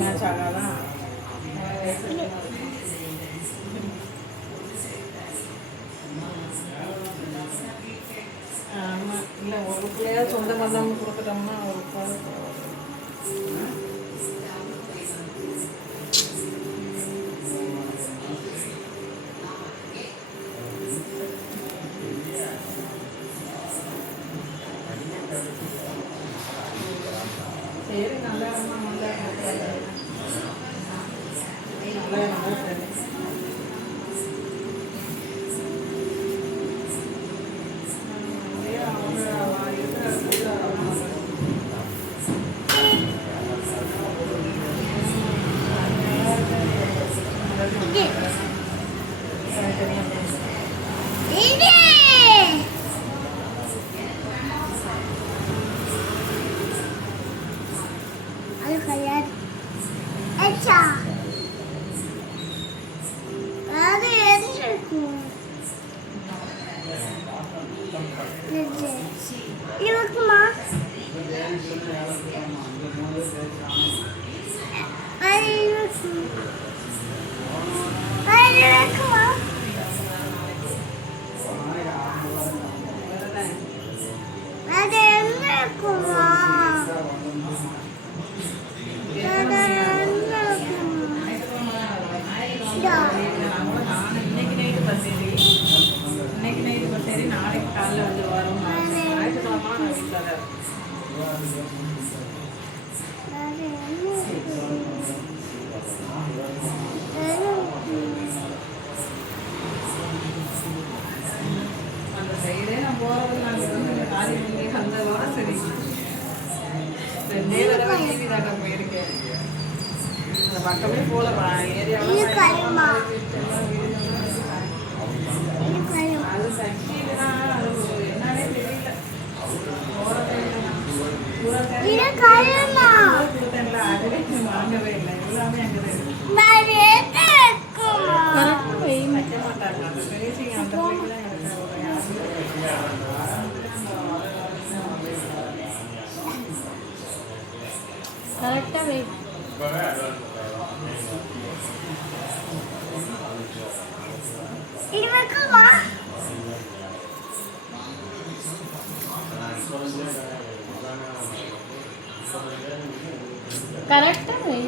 Match ஆகாதான். ஆமாம், இல்லை ஒரு பிள்ளையா சொந்த பந்தம் கொடுத்துட்டோம்னா ஒரு சரி நல்லா நல்லா இன்னைக்கு நைட்டு பசேரி நாளைக்கு காலையில் வந்து வரும். ஞாயிற்றுக்கிழமை நான் வீட்டில் தான் அந்த சைடே நான் போகிறது. நாங்கள் வந்து காரியம் வந்ததோட சரி 2 தடவை டிவி தாக்க போயிருக்கேன். அந்த பக்கமே போல ஏரியாவில் அது சக்தினா அது என்னன்னே தெரியல. அதுவே வாங்கவே இல்லை. எல்லாமே அங்கே வைக்க மாட்டாங்க. அந்த பேசிங்க அந்த பிள்ளைங்களாம் கரெக்டாக வை. கரெக்டாக வை.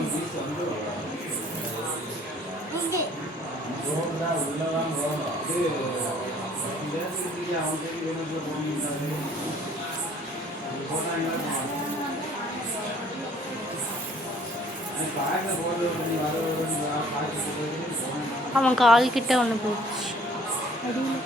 அவன் கால் கிட்ட ஒன்று போச்சு. அடியில்